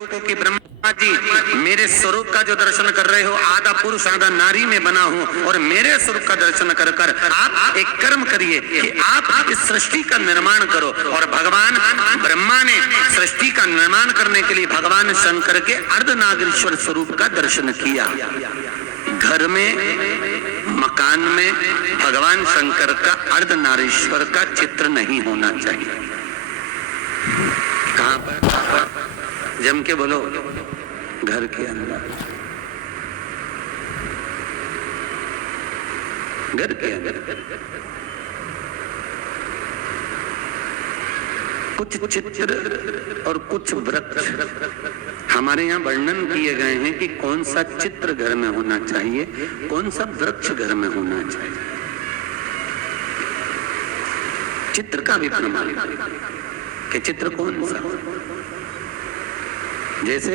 कि ब्रह्मा जी मेरे स्वरूप का जो दर्शन कर रहे हो, आधा पुरुष आधा नारी में बना हूं, और मेरे स्वरूप का दर्शन कर कर आप एक कर्म करिए कि आप इस सृष्टि का निर्माण करो। और भगवान ब्रह्मा ने सृष्टि का निर्माण करने के लिए भगवान शंकर के अर्धनागेश्वर स्वरूप का दर्शन किया। घर में, मकान में भगवान शंकर का अर्धनारीश्वर का चित्र नहीं होना चाहिए। कहां पर? जम के बोलो, घर के अंदर, घर के अंदर कुछ चित्र और कुछ वृक्ष हमारे यहाँ वर्णन किए गए हैं कि कौन सा चित्र घर में होना चाहिए, कौन सा वृक्ष घर में होना चाहिए। चित्र का भी प्रमाण कि चित्र कौन सा। जैसे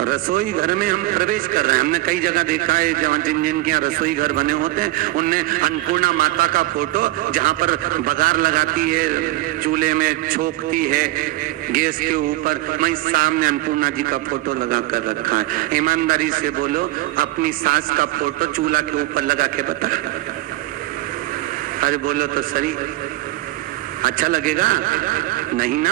रसोई घर में हम प्रवेश कर रहे हैं, हमने कई जगह देखा है जहाँ जिनके यहाँ रसोई घर बने होते हैं, उनने अन्नपूर्णा माता का फोटो जहाँ पर बघार लगाती है, चूल्हे में छोकती है गैस के ऊपर, वहीं सामने अन्नपूर्णा जी का फोटो लगा कर रखा है। ईमानदारी से बोलो, अपनी सास का फोटो चूल्हा के ऊपर लगा के बता, अरे बोलो तो सही, अच्छा लगेगा? नहीं ना।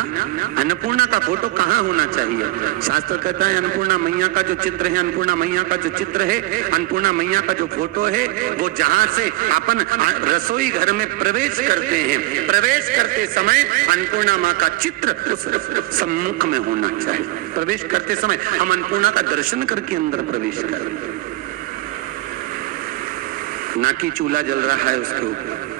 अन्नपूर्णा का फोटो कहाँ होना चाहिए? शास्त्र कहता है अन्नपूर्णा मैया का जो चित्र है, अन्नपूर्णा मैया का जो चित्र है, अन्नपूर्णा मैया का जो फोटो है, वो जहाँ से अपन रसोई घर में प्रवेश करते हैं, प्रवेश करते समय अन्नपूर्णा माँ का चित्र उस सम्मुख में होना चाहिए। प्रवेश करते समय हम अन्नपूर्णा का दर्शन करके अंदर प्रवेश करें, ना कि चूल्हा जल रहा है उसके ऊपर।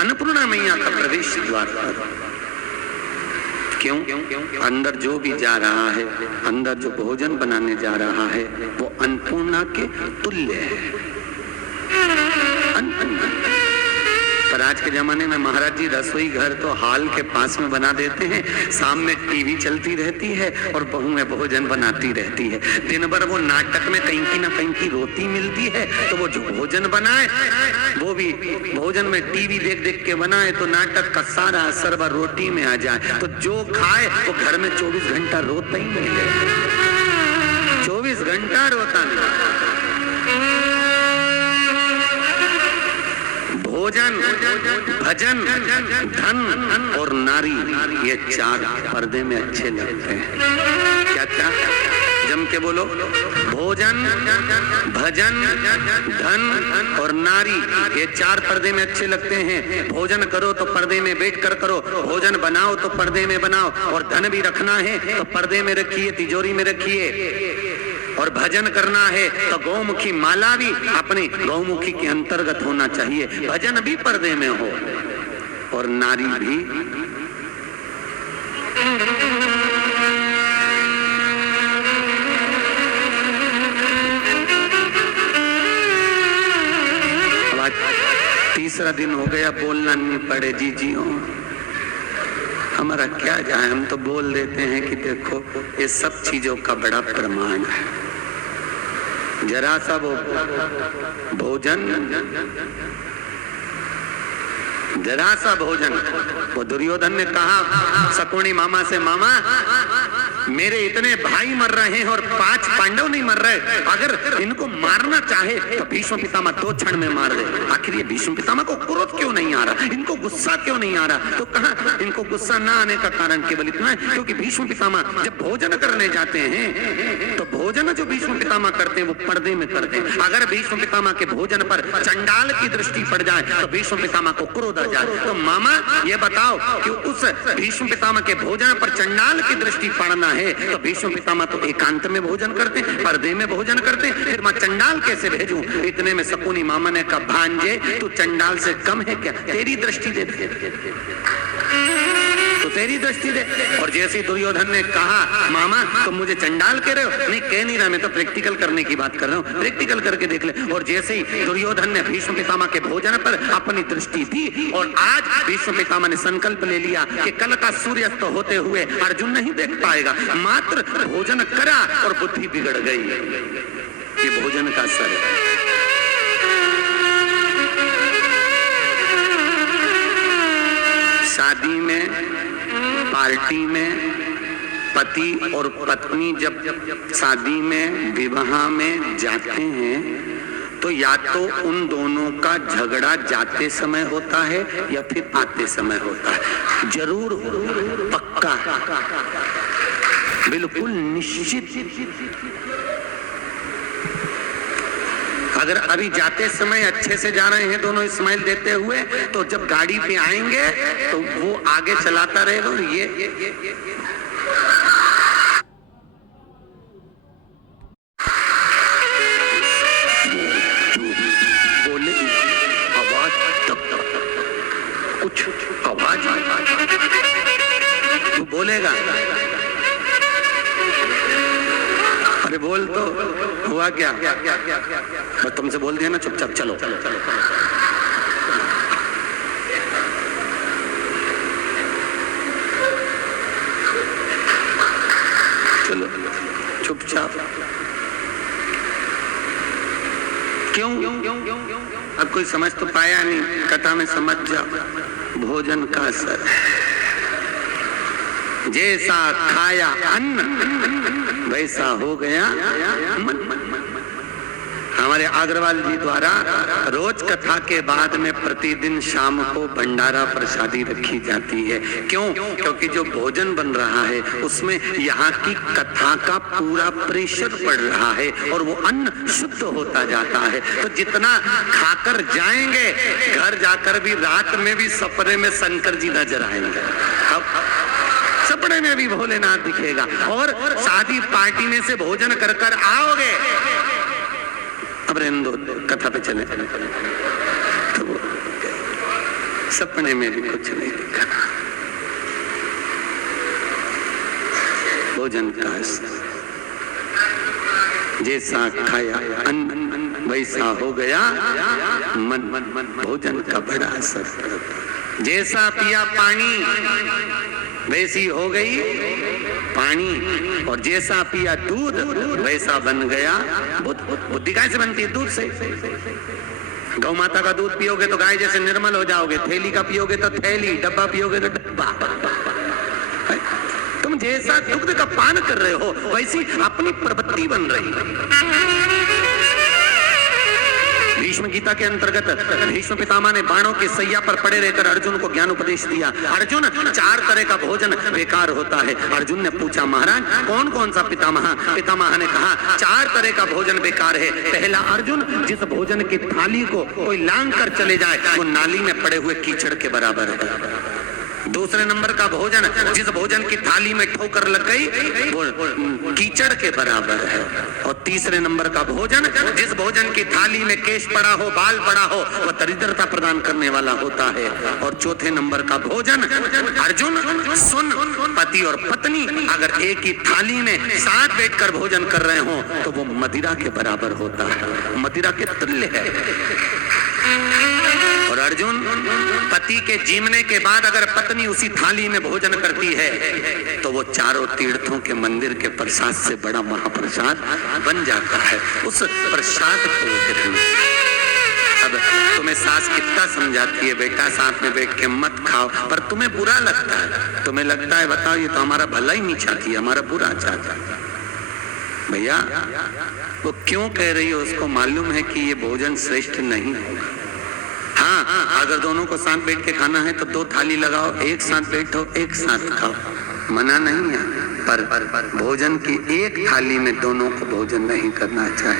अन्नपूर्णा मैया का प्रवेश द्वार पर क्यों? अंदर जो भी जा रहा है, अंदर जो भोजन बनाने जा रहा है, वो अन्नपूर्णा के तुल्य है। पर आज के जमाने में महाराज जी रसोई घर तो हॉल के पास में बना देते हैं, सामने टीवी चलती रहती है और बहुएं भोजन बनाती रहती है। दिन भर वो नाटक में कहीं की ना कहीं की रोटी मिलती है, तो वो जो भोजन बनाए वो भी भोजन में टीवी देख देख के बनाए, तो नाटक का सारा असर वह रोटी में आ जाए। तो जो खाए वो घर में 24 घंटा रोता ही नहीं है, 24 घंटा रोता नहीं। भोजन, भजन, धन और नारी, ये चार पर्दे में अच्छे लगते हैं। क्या क्या? जम के बोलो, भोजन, भजन, धन और नारी, ये चार पर्दे में अच्छे लगते हैं। भोजन करो तो पर्दे में बैठ कर करो, भोजन बनाओ तो पर्दे में बनाओ, और धन भी रखना है तो पर्दे में रखिए, तिजोरी में रखिए। और भजन करना है तो गौमुखी माला भी अपनी गौमुखी के अंतर्गत होना चाहिए, भजन भी पर्दे में हो, और नारी भी। अब आज तीसरा दिन हो गया, बोलना नहीं पड़े जीजियों, हमारा क्या जाए, हम तो बोल देते हैं कि देखो ये सब चीजों का बड़ा प्रमाण है। जरा सा वो भोजन, जरा सा भोजन, वो दुर्योधन ने कहा शकुनी मामा से, मामा मेरे इतने भाई मर रहे हैं और 5 पांडव नहीं मर रहे, अगर इनको मारना चाहे तो भीष्म पितामह 2 क्षण में मार दे। आखिर ये भीष्म पितामह को क्रोध क्यों नहीं आ रहा, इनको गुस्सा क्यों नहीं आ रहा? तो कहा इनको गुस्सा ना आने का कारण केवल इतना है क्योंकि भीष्म पितामह जब भोजन करने जाते हैं तो भोजन जो भीष्म पितामह करते हैं वो पर्दे में करते हैं। अगर भीष्म पितामह के भोजन पर चंडाल की दृष्टि पड़ जाए तो भीष्म पितामह को क्रोध आ जाए। तो मामा ये बताओ कि उस भीष्म पितामह के भोजन पर चंडाल की दृष्टि पड़ना है तो भीष्म पितामह तो एकांत में भोजन करते, पर्दे में भोजन करते, फिर मैं चंडाल कैसे भेजूं? इतने में शकुनी मामा ने कहा, भांजे तू चंडाल से कम है क्या? तेरी दृष्टि दे, तो तेरी दृष्टि दे। और जैसे दुर्योधन ने कहा, मामा तुम मुझे चंडाल कह रहे हो? नहीं, कह नहीं रहा, मैं तो प्रैक्टिकल करने की बात कर रहा हूँ, प्रैक्टिकल करके देख ले। और जैसे ही दुर्योधन ने भीष्म पितामह के भोजन पर अपनी दृष्टि दी, और आज भीष्म पितामह ने संकल्प ले लिया कि कल का सूर्यास्त होते हुए अर्जुन नहीं देख पाएगा, मात्र भोजन करा और बुद्धि बिगड़ गई। ये भोजन का असर है। शादी में पार्टी में पति और पत्नी जब शादी में विवाह में जाते हैं तो या तो उन दोनों का झगड़ा जाते समय होता है या फिर आते समय होता है, जरूर पक्का, बिल्कुल निश्चित। अगर अभी जाते समय अच्छे से जा रहे हैं दोनों स्माइल देते हुए, तो जब गाड़ी पे आएंगे तो वो आगे चलाता रहेगा और ये बोले आवाज कुछ आवाज तू बोलेगा, अरे बोल तो हुआ क्या, बस तुमसे बोल दिया ना चुपचाप चलो। चलो चुपचाप, क्यों? अब कोई समझ तो पाया नहीं, कथा में समझ जाओ। भोजन का असर, जैसा खाया अन्न वैसा हो गया मन। हमारे अग्रवाल जी द्वारा रोज कथा के बाद में प्रतिदिन शाम को भंडारा प्रसादी रखी जाती है। क्यों? क्योंकि जो भोजन बन रहा है उसमें यहाँ की कथा का पूरा प्रेशर पड़ रहा है और वो अन्न शुद्ध होता जाता है। तो जितना खाकर जाएंगे, घर जाकर भी रात में भी सपने में शंकर जी नजर आएंगे, सपने में भी भोलेनाथ दिखेगा। और शादी पार्टी में से भोजन कर कर आओगे, अब रेंदो कथा पे चले, तो वो सपने में भी कुछ नहीं दिखा। भोजन का असर, जैसा खाया अन्न वैसा हो गया मन। भोजन का बड़ा असर, जैसा पिया पानी वैसी हो गई पानी, और जैसा पिया दूध वैसा बन गया बुद्धि। गाय से बनती है? दूध से। गौ माता का दूध पियोगे तो गाय जैसे निर्मल हो जाओगे, थैली का पियोगे तो थैली, डब्बा पियोगे तो डब्बा। तुम जैसा दुग्ध का पान कर रहे हो वैसी अपनी प्रवृत्ति बन रही है। भीष्म गीता के अंतर्गत भीष्म पितामह ने बाणों के सैया पर पड़े रहकर अर्जुन को ज्ञान उपदेश दिया। अर्जुन, 4 तरह का भोजन बेकार होता है। अर्जुन ने पूछा, महाराज कौन कौन सा पितामह? पितामह ने कहा 4 तरह का भोजन बेकार है। पहला, अर्जुन, जिस भोजन की थाली को कोई लांग कर चले जाए वो नाली में पड़े हुए कीचड़ के बराबर है। दूसरे नंबर का भोजन, जिस भोजन की थाली में ठोकर लग गई वो कीचड़ के बराबर है। और तीसरे नंबर का भोजन, जिस भोजन की थाली में केश पड़ा हो, बाल पड़ा हो, वह दरिद्रता प्रदान करने वाला होता है। और चौथे नंबर का भोजन, अर्जुन सुन, पति और पत्नी अगर एक ही थाली में साथ बैठकर भोजन कर रहे हो तो वो मदिरा के बराबर होता है, मदिरा के तुल्य है। और अर्जुन, पति के जीवने के बाद अगर पत्नी उसी थाली में भोजन करती है तो वो चारों तीर्थों के मंदिर के प्रसाद से बड़ा महाप्रसाद बन जाता है। उस प्रसाद को ग्रहण। अब तुम्हें सास कितना समझाती है, बेटा साथ में बैठ के मत खाओ, पर तुम्हें बुरा लगता है। तुम्हें लगता है बताओ ये तो हमारा भला ही नहीं चाहती, हमारा बुरा चाहता है। भैया वो क्यों कह रही है, उसको मालूम है कि ये भोजन श्रेष्ठ नहीं होगा। हाँ, अगर दोनों को साथ बैठ के खाना है तो 2 थाली लगाओ, एक साथ बैठो, एक साथ खाओ, मना नहीं है। पर भोजन की एक थाली में दोनों को भोजन नहीं करना चाहिए।